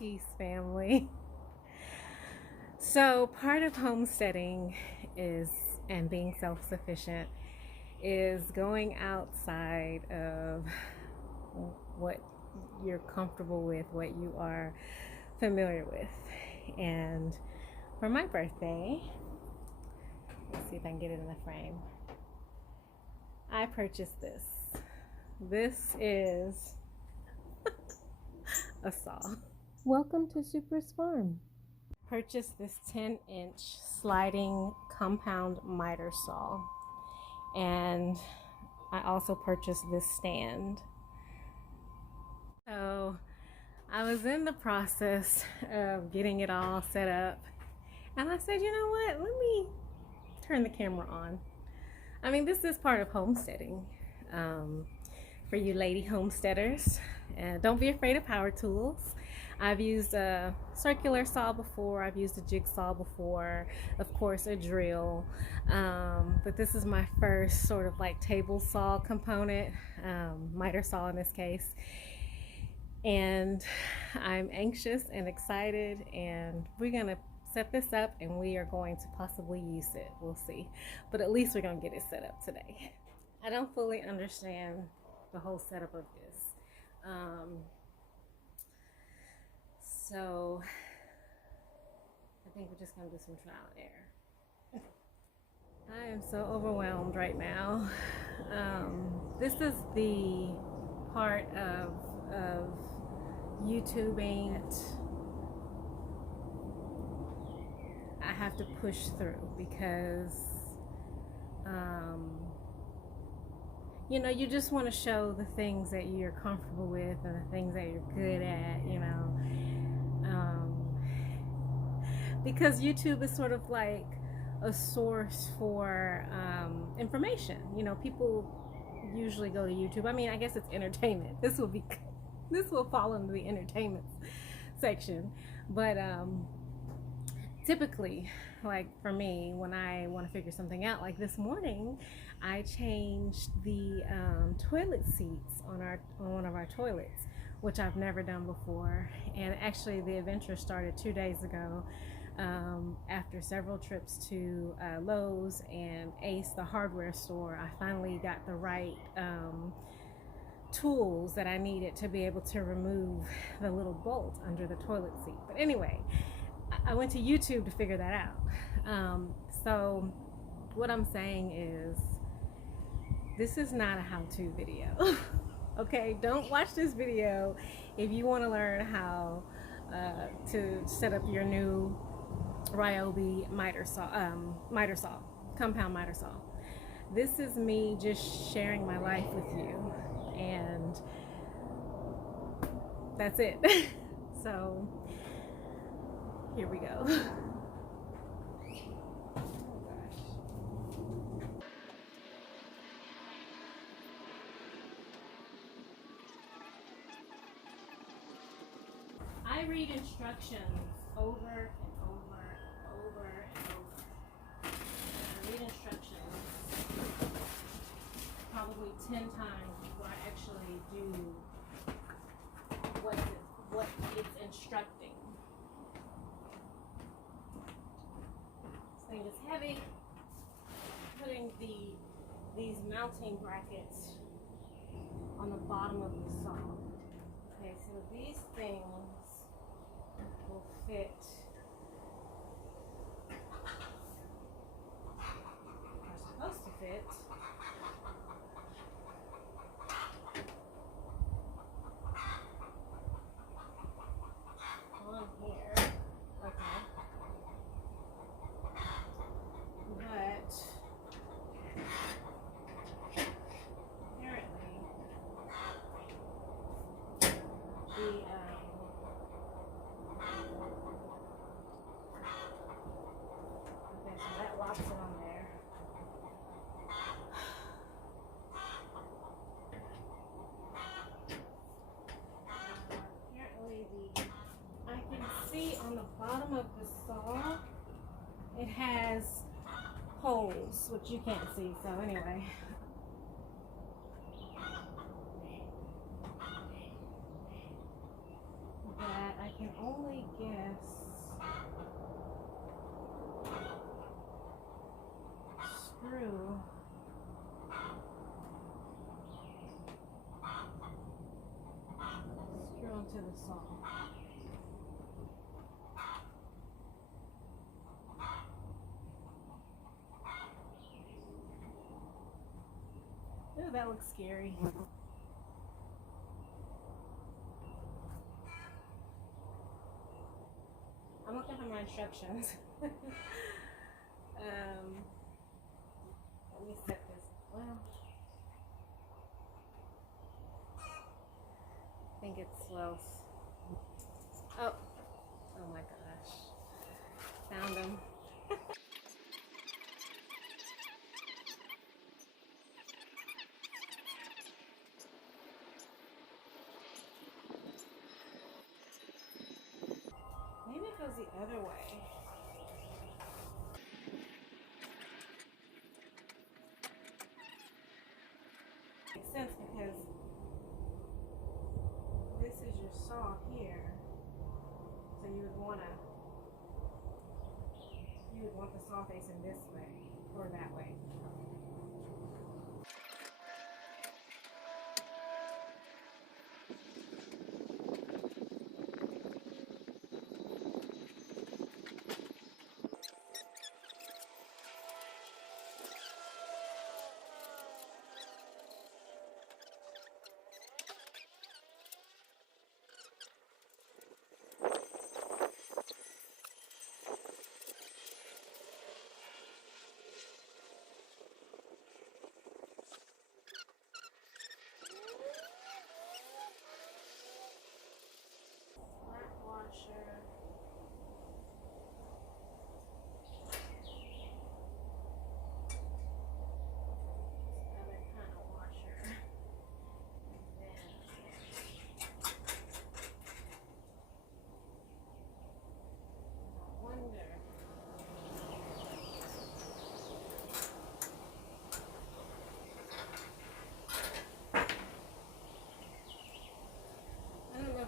Peace, family. So, part of homesteading is, and being self sufficient, is going outside of what you're comfortable with, what you are familiar with. And for my birthday, let's see if I can get it in the frame, I purchased this. This is a saw. Welcome to supersfarm. Purchased this 10-inch sliding compound miter saw, and I also purchased this stand. So I was in the process of getting it all set up, and I said, you know what, let me turn the camera on. I mean, this is part of homesteading. For you lady homesteaders, don't be afraid of power tools. I've used a circular saw before, I've used a jigsaw before, of course a drill, but this is my first sort of like table saw component, miter saw in this case, and I'm anxious and excited, and we're gonna set this up and we are going to possibly use it. We'll see, but at least we're gonna get it set up today. I don't fully understand the whole setup of this. So I think we're just gonna do some trial and error. I am so overwhelmed right now. This is the part of YouTubing that I have to push through because you know, you just want to show the things that you're comfortable with and the things that you're good at, you know, because YouTube is sort of like a source for information. You know, people usually go to YouTube. I mean, I guess it's entertainment. This will fall into the entertainment section, but typically, like for me, when I want to figure something out, like this morning, I changed the toilet seats on one of our toilets, which I've never done before. And actually, the adventure started 2 days ago. After several trips to Lowe's and Ace, the hardware store, I finally got the right tools that I needed to be able to remove the little bolt under the toilet seat. But anyway, I went to YouTube to figure that out. So what I'm saying is, this is not a how-to video. Okay, don't watch this video if you want to learn how to set up your new Ryobi miter saw, compound miter saw. This is me just sharing my life with you, and that's it. So here we go. I read instructions over and over and over and over. I read instructions probably 10 times before I actually do what it's instructing. This thing is heavy. Putting these mounting brackets on the bottom of the saw. Okay, so these things will fit, are supposed to fit on here. Okay. But apparently the okay, so that locks it on there. Apparently I can see on the bottom of the saw, it has holes, which you can't see, so anyway. That I can only saw. Ooh, that looks scary. I'm looking for my instructions. Let me set this. Well, I think it's slow. Oh, oh my gosh. Found him. Maybe it goes the other way. Makes sense because this is your saw here. So you would want the saw facing this way or that way.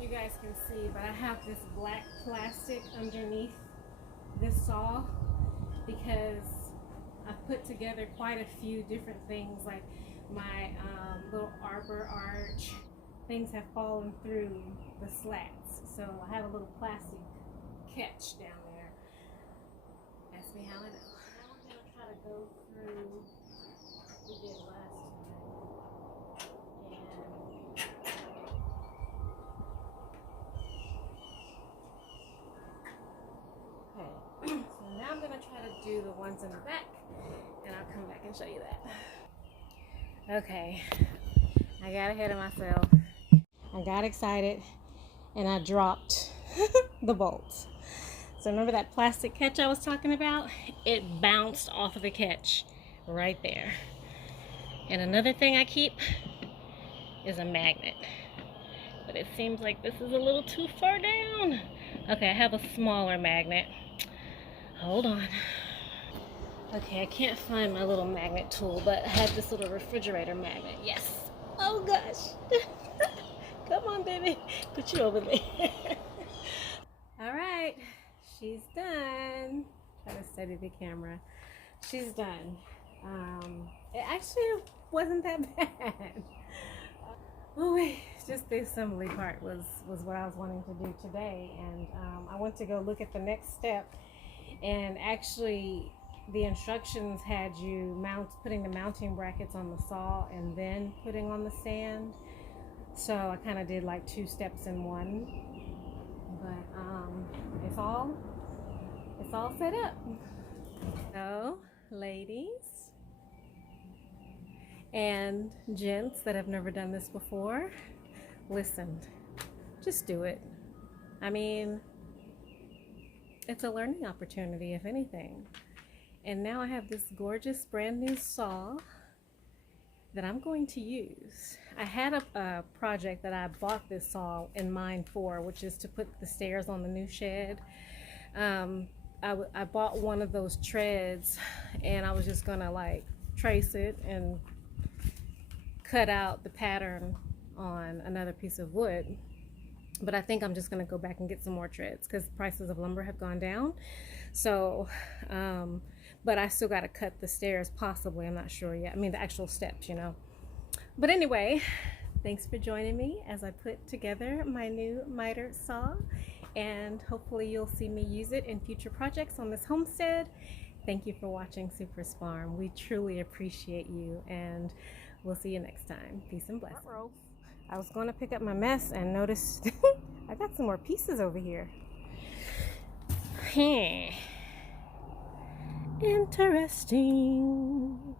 You guys can see, but I have this black plastic underneath this saw because I've put together quite a few different things, like my little arbor arch. Things have fallen through the slats, so I have a little plastic catch down there. Ask me how I know. Now we're going to try to go through what we did last time. So now I'm going to try to do the ones in the back, and I'll come back and show you that. Okay, I got ahead of myself. I got excited, and I dropped the bolts. So remember that plastic catch I was talking about? It bounced off of the catch right there. And another thing I keep is a magnet. But it seems like this is a little too far down. Okay, I have a smaller magnet. Hold on. Okay, I can't find my little magnet tool, but I have this little refrigerator magnet. Yes. Oh gosh. Come on, baby. Put you over there. All right, she's done. Try to steady the camera. She's done. It actually wasn't that bad. Oh wait, just the assembly part was what I was wanting to do today, and I went to go look at the next step. And actually the instructions had you putting the mounting brackets on the saw and then putting on the stand. So I kind of did like 2 steps in one. But it's all set up. So ladies and gents that have never done this before, listen, just do it. I mean, it's a learning opportunity, if anything. And now I have this gorgeous brand new saw that I'm going to use. I had a project that I bought this saw in mind for, which is to put the stairs on the new shed. I bought one of those treads, and I was just gonna like trace it and cut out the pattern on another piece of wood. But I think I'm just going to go back and get some more treads because prices of lumber have gone down. So, but I still got to cut the stairs possibly. I'm not sure yet. I mean, the actual steps, you know. But anyway, Thanks for joining me as I put together my new miter saw, and hopefully you'll see me use it in future projects on this homestead. Thank you for watching Super's Farm. We truly appreciate you, and we'll see you next time. Peace and blessings. I was going to pick up my mess and noticed I got some more pieces over here. Interesting.